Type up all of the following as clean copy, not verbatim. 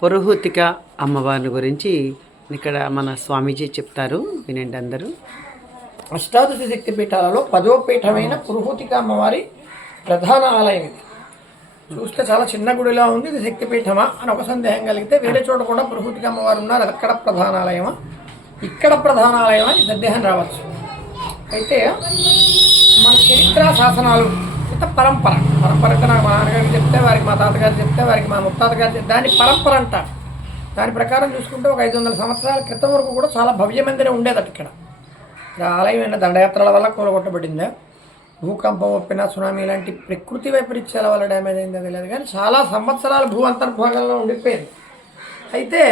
పురుహూతిక అమ్మవారిని గురించి ఇక్కడ మన స్వామీజీ చెప్తారు, వినండి అందరూ. అష్టాదశ శక్తి పీఠాలలో 10వ పీఠమైన పురుహూతిక అమ్మవారి ప్రధాన ఆలయం ఇది. చూస్తే చాలా చిన్న గుడిలా ఉంది. ఇది శక్తిపీఠమా అని ఒక సందేహం కలిగితే వేరే చోట కూడా పురుహూతిక అమ్మవారు ఉన్నారు, అది అక్కడ ప్రధానాలయమా ఇక్కడ ప్రధానాలయమా అని సందేహం రావచ్చు. అయితే మన చరిత్ర శాసనాలు పరంపర అంటే నాకు మా నాన్నగారికి చెప్తే, వారికి మా తాతగారు చెప్తే, వారికి మా ముత్తాతగారు చెప్తే, దాన్ని పరంపర అంటారు. దాని ప్రకారం చూసుకుంటే ఒక 500 సంవత్సరాల క్రితం వరకు కూడా చాలా భవ్యమందిరం ఉండేదట ఇక్కడ. ఆలయం అయిన దండయాత్రల వల్ల కూలగొట్టబడిందా, భూకంపం ఒప్పిన, సునామీ లాంటి ప్రకృతి వైపరీత్యాల వల్ల డ్యామేజ్ అయిందో తెలియదు, కానీ చాలా సంవత్సరాలు భూ అంతర్భాగంలో ఉండిపోయింది. అయితే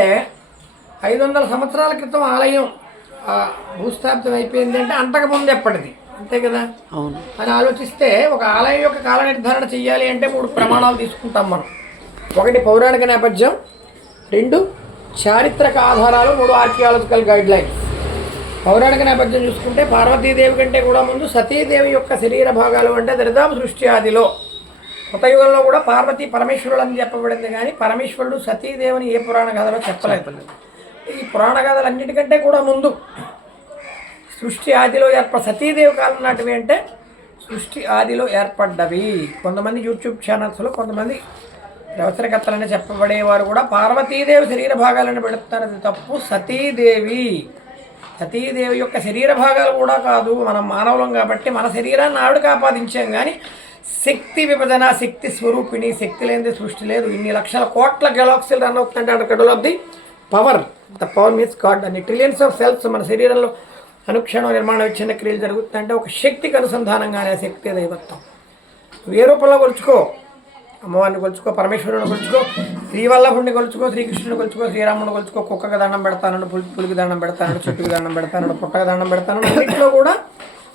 500 సంవత్సరాల క్రితం ఆలయం భూస్థాపితం అయిపోయింది అంటే అంతకుముందు ఎప్పటిది, అంతే కదా అని ఆలోచిస్తే ఒక ఆలయం యొక్క కాల నిర్ధారణ చెయ్యాలి అంటే 3 ప్రమాణాలు తీసుకుంటాం మనం. 1 పౌరాణిక నేపథ్యం, 2 చారిత్రక ఆధారాలు, 3 ఆర్కియాలజికల్ గైడ్ లైన్స్. పౌరాణిక నేపథ్యం చూసుకుంటే పార్వతీదేవి కంటే కూడా ముందు సతీదేవి యొక్క శరీర భాగాలు అంటే దరిదాపు సృష్టి ఆదిలో కృతయుగంలో కూడా పార్వతీ పరమేశ్వరుడు అని చెప్పబడింది, కానీ పరమేశ్వరుడు సతీదేవిని ఏ పురాణ కథలో చెప్పలేదు. ఈ పురాణ కథలన్నిటికంటే కూడా ముందు సృష్టి ఆదిలో సతీదేవి కాలం నాటివి అంటే సృష్టి ఆదిలో ఏర్పడ్డవి. కొంతమంది యూట్యూబ్ ఛానల్స్లో కొంతమంది ప్రవచనకర్తలని చెప్పబడేవారు కూడా పార్వతీదేవి శరీర భాగాలను పెడుతున్నది తప్పు. సతీదేవి యొక్క శరీర భాగాలు కూడా కాదు, మనం మానవులం కాబట్టి మన శరీరాన్ని ఆవిడకి ఆపాదించాం, కానీ శక్తి విభజన, శక్తి స్వరూపిణి, శక్తి లేనిది సృష్టి లేదు. ఇన్ని లక్షల కోట్ల గెలాక్సీలు రన్ అవుతుందంటే అంత కడులు of the power. The power means god. అన్ని ట్రిలియన్స్ ఆఫ్ సెల్స్ మన శరీరంలో అనుక్షణం నిర్మాణ విచ్ఛిన్న క్రియలు జరుగుతుందంటే ఒక శక్తికి అనుసంధానంగానే ఆ శక్తి దైవత్వం. ఏ రూపంలో కొలుచుకో, అమ్మవారిని కొలుచుకో, పరమేశ్వరుని కొలుచుకో, శ్రీవల్లభుడిని కొలుచుకో, శ్రీకృష్ణుని కొలుచుకో, శ్రీరాముని కొలుచుకో, కుక్కకి దండం పెడతానడు, పులికి దండం పెడతానడు, చెట్టుకి దండం పెడతానడు, పుట్టకి దండం పెడతానడు. అన్నింటిలో కూడా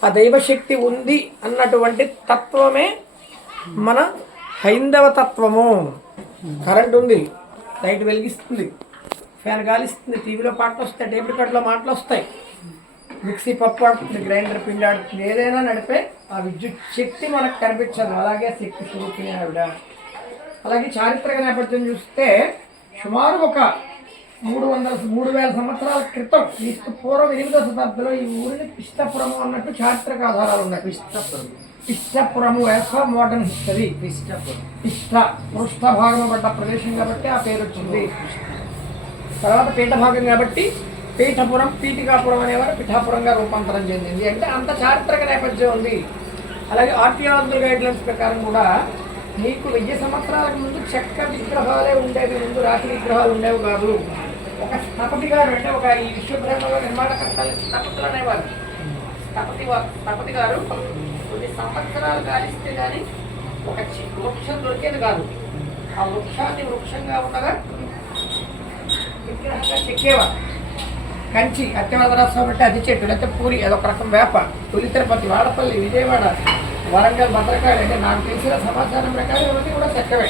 ఆ దైవశక్తి ఉంది అన్నటువంటి తత్వమే మన హైందవ తత్వము. కరెంట్ ఉంది, లైట్ వెలిగిస్తుంది, ఫ్యాన్ గాలిస్తుంది, టీవీలో పాటలు వస్తాయి, టేప్ రికార్డులో మాటలు వస్తాయి, మిక్సీ పప్పు ఆడుతుంది, గ్రైండర్ పిండి ఆడుతుంది, ఏదైనా నడిపే ఆ విద్యుత్ శక్తి మనకు కనిపించదు. అలాగే శక్తి స్వరూపిణి ఆవిడ. అలాగే చారిత్రక నేపథ్యం చూస్తే సుమారు ఒక 3,000 సంవత్సరాల క్రితం క్రీస్తు పూర్వం 8వ శతాబ్దంలో ఈ ఊరిని పిష్టపురము అన్నట్టు చారిత్రక ఆధారాలు ఉన్నాయి. పిష్టపురము యాజ్ ఫర్ మోడర్న్ హిస్టరీ. పిష్ట పృష్ఠ భాగం పడ్డ ప్రదేశం కాబట్టి ఆ పేరు వచ్చింది. తర్వాత పీఠ భాగం కాబట్టి పీఠపురం, పీఠికాపురం అనేవారు పిఠాపురంగా రూపాంతరం చెందింది. అంటే అంత చారిత్రక నేపథ్యం ఉంది. అలాగే ఆర్కియాలజికల్ గైడ్లైన్స్ ప్రకారం కూడా మీకు 1000 సంవత్సరాలకు ముందు చెక్క విగ్రహాలే ఉండేవి, ముందు రాతి విగ్రహాలు ఉండేవి కాదు. ఒక స్థపతి గారు అంటే ఒక ఈ విశ్వబ్రహ్మలో నిర్మాణకర్తలు స్థపతులు అనేవారు. స్థపతి గారు కొన్ని సంవత్సరాలు గాలిస్తే కానీ ఒక వృక్షం దొరికేది కాదు. ఆ వృక్షాన్ని వృక్షంగా ఉండగా విగ్రహంగా చెక్కేవారు. కంచి అత్యవదరాస్వామి అంటే అది చెట్టు, లేకపోతే పూరి అదొక రకం వేప, తొలి తిరుపతి, వాడపల్లి, విజయవాడ, వరంగల్, భద్రకాళి, అంటే నాకు తెలిసిన సమాచారం ప్రకారం ఇవన్నీ కూడా చక్కవే.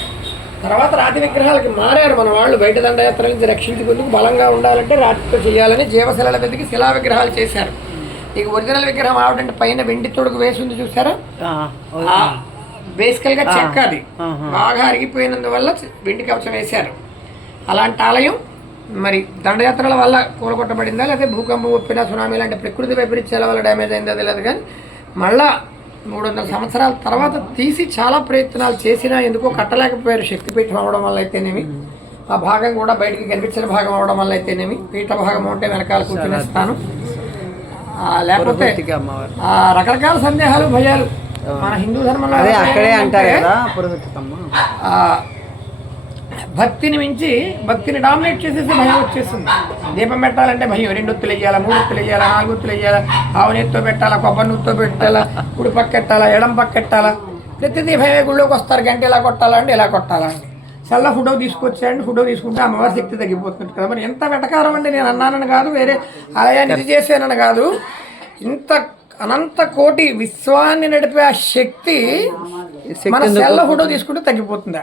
తర్వాత రాతి విగ్రహాలకి మారారు మన వాళ్ళు. బయట దండయాత్ర నుంచి రక్షించుకుందుకు బలంగా ఉండాలంటే రాతితో చేయాలని జీవశిలల వెతికి శిలా విగ్రహాలు చేశారు. ఇక ఒరిజినల్ విగ్రహం ఆవిడంటే పైన వెండి తొడుగు వేసి ఉంది చూసారా, బేసికల్గా చెక్క, అది బాగా అరిగిపోయినందువల్ల వెండి కవచం వేశారు. అలాంటి ఆలయం మరి దండయాత్రల వల్ల కూలగొట్టబడిందా, లేకపోతే భూకంపం ఒప్పిన, సునామీ లాంటి ప్రకృతి వైపరీత్యాల వల్ల డ్యామేజ్ అయిందో తెలియదు, కానీ మళ్ళా 300 సంవత్సరాల తర్వాత తీసి చాలా ప్రయత్నాలు చేసినా ఎందుకో కట్టలేకపోయారు. శక్తిపీఠం అవడం వల్ల అయితేనేమి, ఆ భాగం కూడా బయటికి కనిపించిన భాగం అవడం వల్ల అయితేనేమి, పీఠ భాగం ఉంటే వెనకాల కూర్చునే స్థానం, లేకపోతే రకరకాల సందేహాలు, భయాలు మన హిందూ ధర్మంలో అక్కడే అంటారు కదా. భక్తిని మించి భక్తిని డామినేట్ చేసేసి భయం వచ్చేస్తుంది. దీపం పెట్టాలంటే భయం, 2 ఒత్తులు వేయాలా, 3 ఒత్తులు వేయాలా, 4 ఒత్తులు వేయాలా, ఆవు నెత్తో పెట్టాలా, కొబ్బరి నూత్తో పెట్టాలా, కుడి పక్క పెట్టాలా, ఎడం పక్క పెట్టాలా, ప్రతిదీ భయమే. గుళ్ళోకి వస్తారు, గంట ఇలా కొట్టాలంటే ఇలా కొట్టాలండి, చల్ల ఫోటో తీసుకొచ్చాయండి, ఫోటో తీసుకుంటే అమ్మవారి శక్తి తగ్గిపోతుంది కదా. మరి ఎంత వెటకారం అండి. నేను అన్నానని కాదు, వేరే ఆలయాన్ని ఇది చేశానని కాదు, ఇంత అనంత కోటి విశ్వాన్ని నడిపే ఆ శక్తి మన సెల్ల ఫోటో తీసుకుంటే తగ్గిపోతుందా?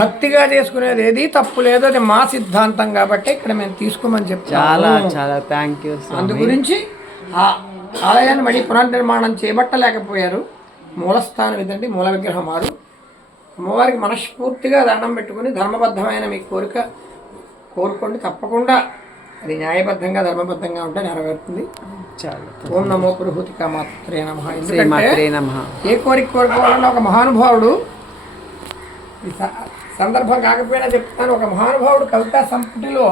భక్తిగా చేసుకునేది ఏది తప్పు లేదు, అది మా సిద్ధాంతం కాబట్టి ఇక్కడ మేము తీసుకోమని చెప్తాం. చాలా చాలా థ్యాంక్ యూ. అందు గురించి ఆ ఆలయాన్ని మళ్ళీ పునర్నిర్మాణం చేపట్టలేకపోయారు. మూలస్థానం ఇదండి, మూల విగ్రహం వారు అమ్మవారికి మనస్ఫూర్తిగా దండం పెట్టుకుని ధర్మబద్ధమైన మీ కోరిక కోరుకోండి, తప్పకుండా అది న్యాయబద్ధంగా ధర్మబద్ధంగా ఉంటే నెరవేరుతుంది. చాలా ఓం నమో పురుహూతికా మాత్రే నమః. శ్రీ మాత్రే నమః. ఏ కోరిక కోరుకోవాలన్నా ఒక మహానుభావుడు, ఈ సందర్భం కాకపోయినా చెప్తాను, ఒక మహానుభావుడు కవితా సంపుటిలో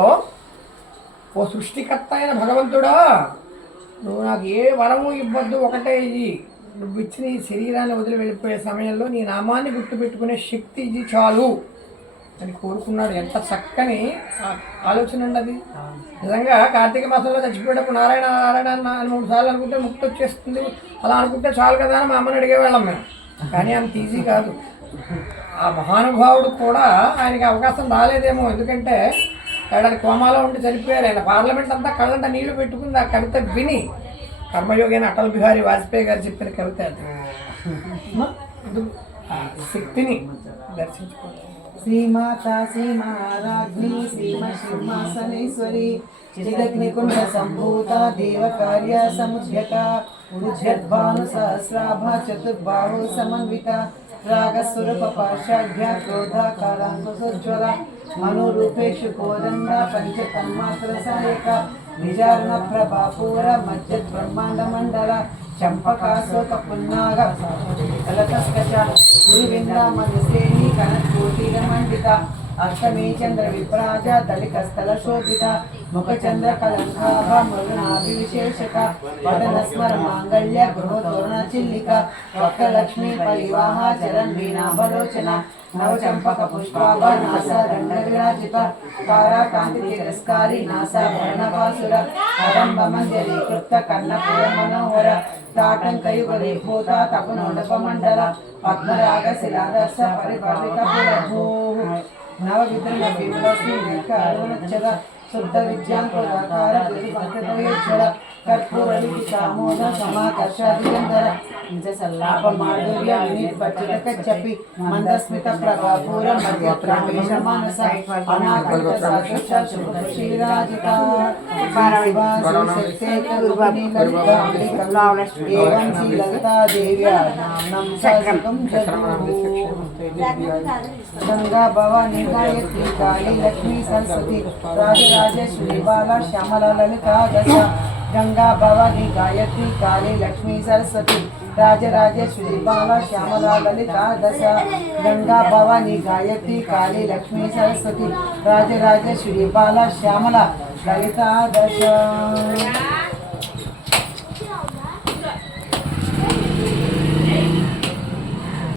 ఓ సృష్టికర్త అయిన భగవంతుడా, నువ్వు నాకు ఏ వరము ఇవ్వద్దు, ఒకటే ఇది, నువ్వు ఇచ్చిన ఈ శరీరాన్ని వదిలి వెళ్ళిపోయే సమయంలో నీ నామాన్ని గుర్తుపెట్టుకునే శక్తి ఇది చాలు అని కోరుకున్నాడు. ఎంత చక్కని ఆలోచన అండి అది. నిజంగా కార్తీక మాసంలో చచ్చిపోయేటప్పుడు నారాయణ నారాయణ అని 3 సార్లు అనుకుంటే ముక్తి వచ్చేస్తుంది, అలా అనుకుంటే చాలు కదా అని మా అమ్మని అడిగేవాళ్ళం మేము. కానీ అంత ఈజీ కాదు. ఆ మహానుభావుడు కూడా ఆయనకి అవకాశం రాలేదేమో, ఎందుకంటే ఆయన కోమాలో ఉండి చనిపోయారు. ఆయన పార్లమెంట్ అంతా కళ్ళంట నీళ్లు పెట్టుకుంది ఆ కవిత విని. కర్మయోగి అయిన అటల్ బిహారీ వాజ్పేయి గారు చెప్పిన కవిత అది. శక్తిని దర్శించుకోవాలి. శ్రీమాత శ్రీమహారాజ్ఞి శ్రీమసింహాసనేశ్వరి చిదగ్నికుండ సంభూత దేవకార్య సముద్యత ఉజ్జద్భాను సహస్రాభ చతుర్బాహు సమన్విత రాగస్వరూపాశాఢ్య క్రోధాకారాంకుశోజ్వల మనోరూపేషు కోదండ పంచతన్మాత్ర సహాయక నిజారణ ప్రభాపూర మధ్యత్ బ్రహ్మాండ మండల చంపకాశోక పున్నాగ కలకస్కచ గురువింద మధుశ్రేణి కనత్కోటిర మండిత అష్టమే చంద్ర విప్రాజ దళికస్థల శోభిత ముఖచంద్ర కలంకాభ మృగనాభి విశేషక వదన స్మర మాంగళ్య గృహతోరణ చిల్లిక వక్రలక్ష్మీ పరివాహ చరణ్ వీణాభలోచన నవచంపక పుష్పాభ నాస దండ విరాజిత తారాకాంతి తిరస్కారి నాస భరణపాసుర కదంబ మంజరి కృప్త కన్నపుర మనోహర తాటంకయుగ విభూత తపనోడప మండల పద్మరాగ శిలాదర్శ పరిపాలిక పురభూ నవవిధుల విమలసి అరుణచ్చద శుద్ధ విద్యాంకురాకార జ్యోతిపంకజోజ్వల కర్పూర విశామోద సమాకర్షాదిగంధర నిజ సల్లాప మాధుర్య వినీర్పచ్చిత కచ్చపి మందస్మిత ప్రభాపూర మధ్యప్రావేశ మానస అనాకృత సదృశ శుభ శ్రీరాజిత ఏవం శ్రీ లలితా దేవ్యా నామ్నం సకం గంగా భవాని గాయత్రి కాళీ లక్ష్మీ సరస్వతి రాజరాజేశ్వరి బాల శ్యామల లలితా దశ గంగా భవాని గాయత్రి కాళీ లక్ష్మీ సరస్వతి రాజరాజేశ్వరి బాల శ్యామల లలితా దశ గంగా భవాని గాయత్రి కాళీ లక్ష్మీ సరస్వతి రాజరాజేశ్వరి బాల శ్యామల లలితా దశ.